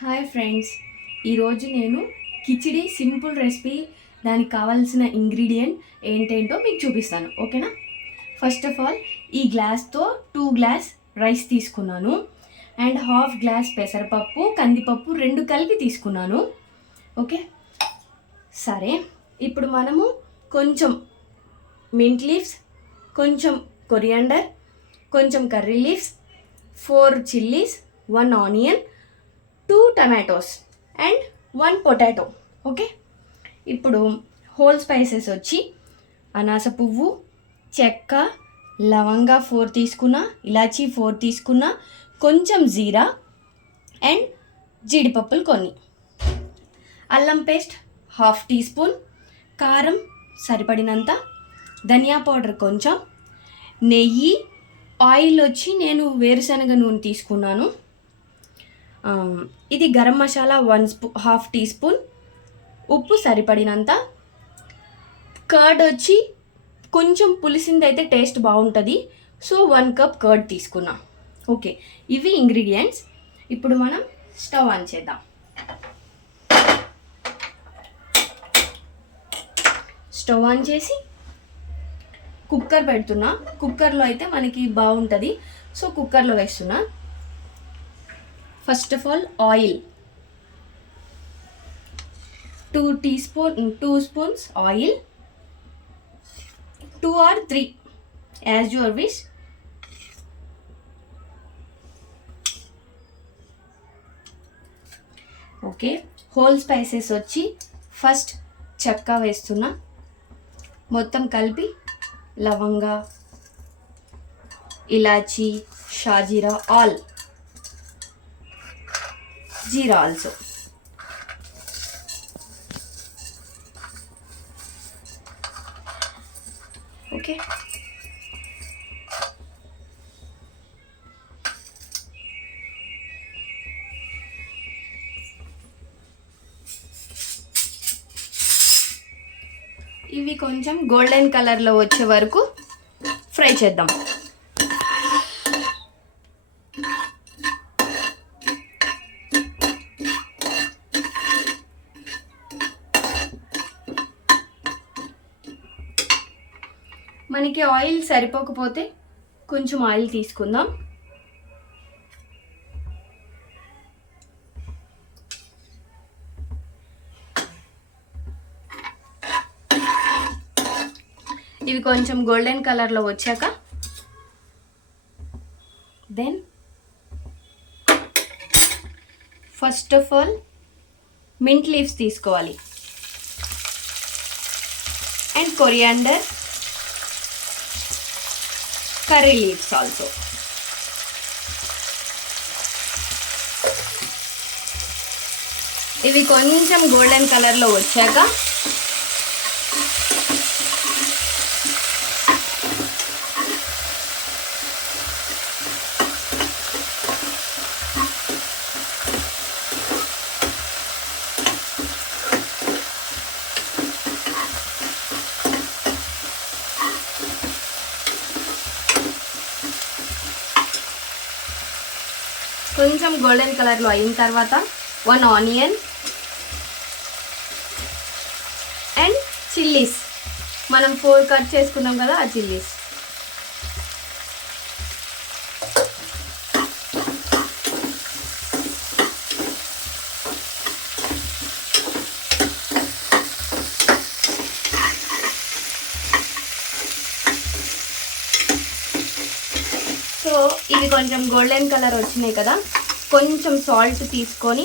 Hi friends. ఈరోజు నేను khichdi simple recipe దానికి కావాల్సిన ఇంగ్రీడియంట్ ఏంటేంటో మీకు చూపిస్తాను. ఓకేనా? ఫస్ట్ ఆఫ్ ఆల్ ఈ గ్లాస్తో టూ గ్లాస్ రైస్ తీసుకున్నాను. అండ్ హాఫ్ గ్లాస్ పెసరపప్పు కందిపప్పు రెండు కలిపి తీసుకున్నాను. ఓకే? సరే. ఇప్పుడు మనము కొంచెం మింట్ లీవ్స్ కొంచెం కొరియాండర్ కొంచెం curry leaves four chillies one onion two tomatoes and one potato okay ఇప్పుడు హోల్ స్పైసెస్ వచ్చి అనాస పువ్వు చెక్క లవంగా ఫోర్ తీసుకున్నా ఇలాచీ ఫోర్ తీసుకున్నా కొంచెం జీరా అండ్ జీడిపప్పులు కొన్ని. అల్లం పేస్ట్ హాఫ్ టీ స్పూన్ కారం సరిపడినంత ధనియా పౌడర్ కొంచెం నెయ్యి ఆయిల్ వచ్చి నేను వేరుశనగ నూనె తీసుకున్నాను. ఇది garam masala one spoon half teaspoon. ఉప్పు సరిపడినంత. కర్డ్ వచ్చి కొంచెం పులిసింది అయితే టేస్ట్ బాగుంటుంది. సో వన్ కప్ కర్డ్ తీసుకున్నా. ఓకే ఇవి ఇంగ్రీడియంట్స్. ఇప్పుడు మనం స్టవ్ ఆన్ చేద్దాం. స్టవ్ ఆన్ చేసి కుక్కర్ పెడుతున్నా. కుక్కర్లో అయితే మనకి బాగుంటుంది. సో కుక్కర్లో వేస్తున్నా. First of all oil. Two teaspoon two spoons oil. Two or three as your wish. Okay whole spices వచ్చి ఫస్ట్ చెక్క వేస్తున్నా. మొత్తం కలిపి లవంగా ఇలాచీ షాజీరా ఆల్. జీరా ఆల్సో. ఓకే. ఇవి కొంచెం గోల్డెన్ కలర్లో వచ్చే వరకు ఫ్రై చేద్దాం. మనకి ఆయిల్ సరిపోకపోతే కొంచెం ఆయిల్ తీసుకుందాం. ఇవి కొంచెం గోల్డెన్ కలర్లో వచ్చాక then first of all mint leaves తీసుకోవాలి. And coriander. Curry leaves also ఇవి కొంచెం గోల్డెన్ కలర్లో వచ్చాక కొంచెం గోల్డెన్ కలర్లో అయిన తర్వాత వన్ ఆనియన్ అండ్ చిల్లీస్ మనం ఫోర్ కట్ చేసుకున్నాం కదా ఆ చిల్లీస్ సో ఇవి కొంచెం గోల్డెన్ కలర్ వచ్చినాయి కదా. కొంచెం సాల్ట్ తీసుకొని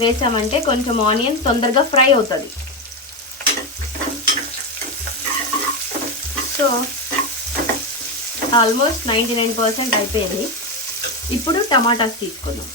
వేసామంటే కొంచెం ఆనియన్ తొందరగా ఫ్రై అవుతుంది. So almost ninety nine percent అయిపోయింది. ఇప్పుడు టమాటాస్ తీసుకుందాం.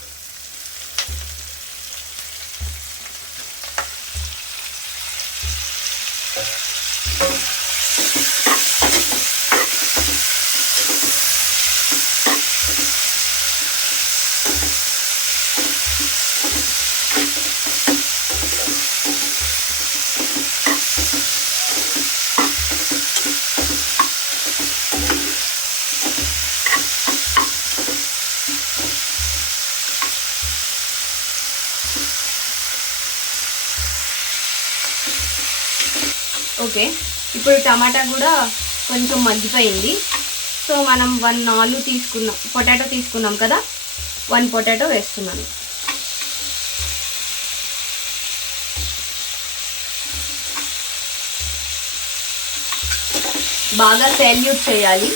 ఓకే. ఇప్పుడు టమాటా కూడా కొంచెం మగ్గిపోయింది. సో మనం వన్ ఆలు తీసుకున్నాం. పొటాటో తీసుకున్నాం కదా. వన్ పొటాటో వేస్తున్నాను. బాగా సెల్యూట్ చేయాలి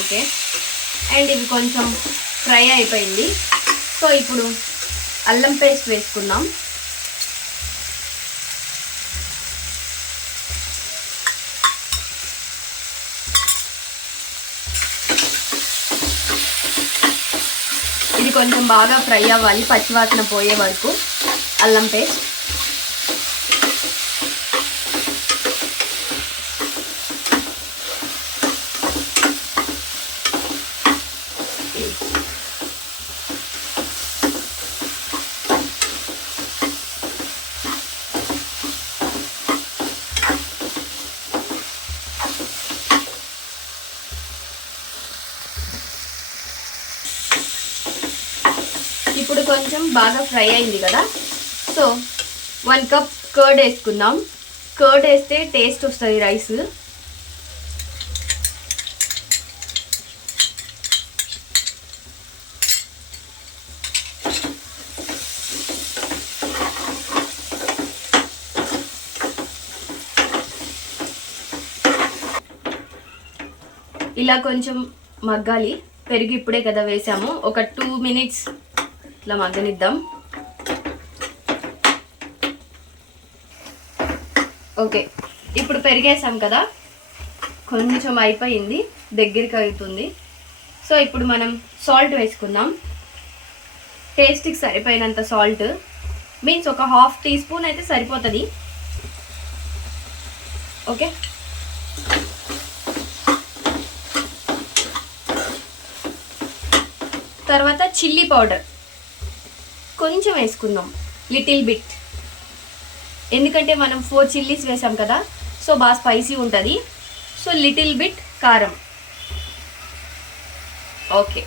ఓకే అండ్ ఇవి కొంచెం ఫ్రై అయిపోయింది. సో ఇప్పుడు అల్లం పేస్ట్ వేసుకుందాం. ఇది కొంచెం బాగా ఫ్రై అవ్వాలి పచ్చివాసన పోయే వరకు అల్లం పేస్ట్. ఇప్పుడు కొంచెం బాగా ఫ్రై అయింది కదా. సో వన్ కప్ కర్డ్ వేసుకుందాం. కర్డ్ వేస్తే టేస్ట్ వస్తుంది రైస్. ఇలా కొంచెం మగ్గాలి. పెరుగు ఇప్పుడే కదా వేసాము. ఒక టూ మినిట్స్ ఇట్లా మగ్గనిద్దాం. ఓకే. ఇప్పుడు పెరిగేసాం కదా. కొంచెం అయిపోయింది. దగ్గరికి అవుతుంది. సో ఇప్పుడు మనం సాల్ట్ వేసుకుందాం. టేస్ట్కి సరిపోయినంత సాల్ట్. మీన్స్ ఒక హాఫ్ టీ స్పూన్ అయితే సరిపోతుంది. ఓకే? తర్వాత చిల్లీ పౌడర్. కొంచెం వేసుకుందాం. Little bit. ఎందుకంటే మనం ఫోర్ చిల్లీస్ వేసాం కదా సో బాగా స్పైసీ ఉంటుంది. సో లిటిల్ బిట్ కారం. ఓకే.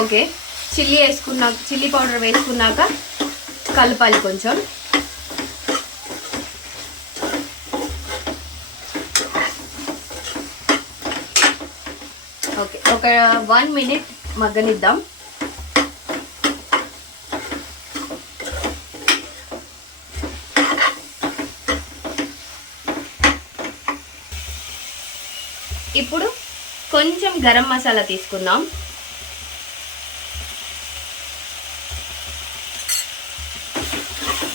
ఓకే. చిల్లీ వేసుకున్నా చిల్లీ పౌడర్ వేసుకున్నాక కలపాలి కొంచెం ఓకే ఒక వన్ మినిట్ మగ్గనిద్దాం. ఇప్పుడు కొంచెం గరం మసాలా తీసుకుందాం.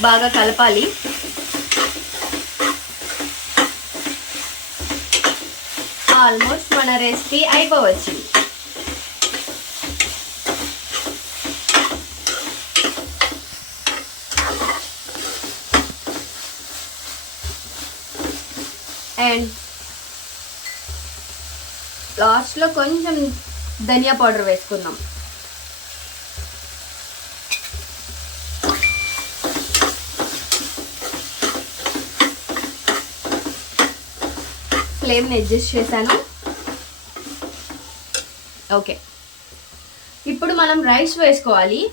బాగా కలపాలి. ఆల్మోస్ట్ మన రెసిపీ అయిపోవచ్చింది అండ్ లాస్ట్లో కొంచెం ధనియా పౌడర్ వేసుకుందాం. ఫ్లేమ్ని అడ్జస్ట్ చేశాను. ఓకే. ఇప్పుడు మనం రైస్ వేసుకోవాలి.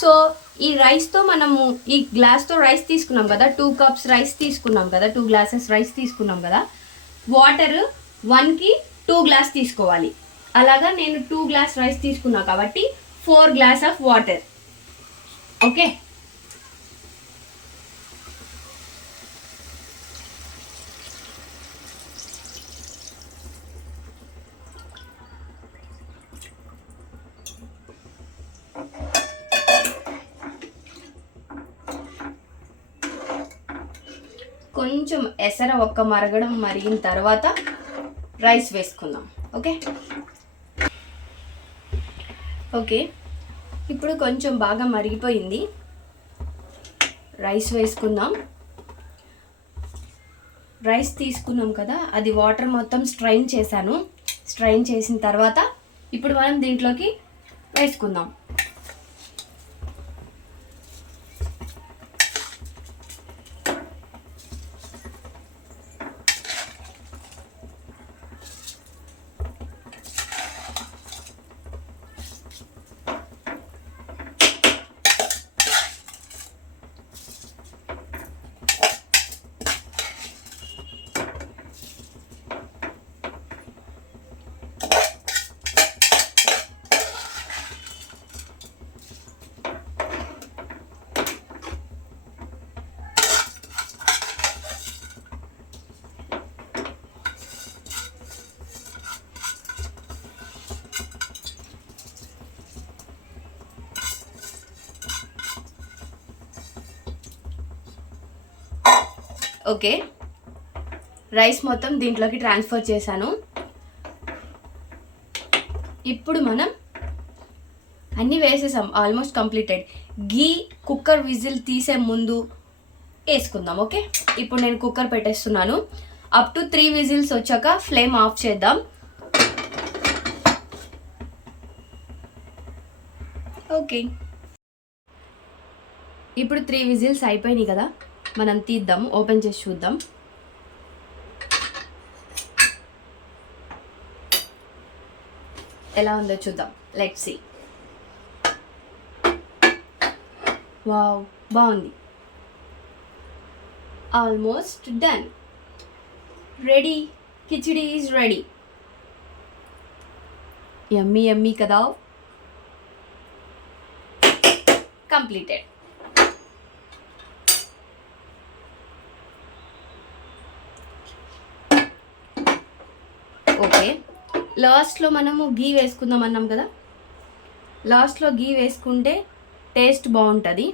సో ఈ రైస్తో మనము ఈ గ్లాస్తో రైస్ తీసుకున్నాం కదా టూ కప్స్ రైస్ తీసుకున్నాం కదా టూ గ్లాసెస్ రైస్ తీసుకున్నాం కదా వాటర్ వన్కి టూ గ్లాస్ తీసుకోవాలి. అలాగా నేను టూ గ్లాస్ రైస్ తీసుకున్నా కాబట్టి four glass of water okay కొంచెం ఎసర ఒక్క మరగడం మరిగిన తర్వాత రైస్ వేసుకుందాం. ఓకే? ఓకే. ఇప్పుడు కొంచెం బాగా మరిగిపోయింది. రైస్ వేసుకుందాం. రైస్ తీసుకున్నాం కదా అది వాటర్ మొత్తం స్ట్రైన్ చేశాను. స్ట్రైన్ చేసిన తర్వాత ఇప్పుడు మనం దీంట్లోకి వేసుకుందాం. ఓకే. రైస్ మొత్తం దీంట్లోకి ట్రాన్స్ఫర్ చేశాను. ఇప్పుడు మనం అన్నీ వేసేసాం almost completed. Ghee cooker whistle తీసే ముందు వేసుకుందాం ఓకే? ఇప్పుడు నేను కుక్కర్ పెట్టేస్తున్నాను. అప్ టు త్రీ విజిల్స్ వచ్చాక ఫ్లేమ్ ఆఫ్ చేద్దాం. ఓకే. ఇప్పుడు త్రీ విజిల్స్ అయిపోయినాయి కదా? మనం తీద్దాం ఓపెన్ చేసి చూద్దాం. ఎలా ఉందో చూద్దాం. లెట్ సి వావ్ బాగుంది. Almost done ready khichdi is ready yummy yummy కదా కంప్లీటెడ్ ఓకే లాస్ట్లో మనము గీ వేసుకుందాం అన్నాం కదా? లాస్ట్లో గీ వేసుకుంటే టేస్ట్ బాగుంటుంది.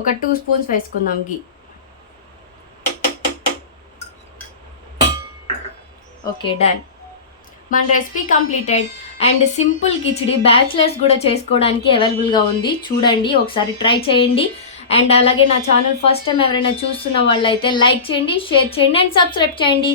ఒక టూ స్పూన్స్ వేసుకుందాం గీ ఓకే డన్. మన recipe completed. And simple khichdi bachelors కూడా చేసుకోవడానికి అవైలబుల్గా ఉంది. చూడండి ఒకసారి ట్రై చేయండి. అండ్ అలాగే నా ఛానల్ ఫస్ట్ టైం ఎవరైనా చూస్తున్న వాళ్ళైతే లైక్ చేయండి షేర్ చేయండి అండ్ సబ్స్క్రైబ్ చేయండి.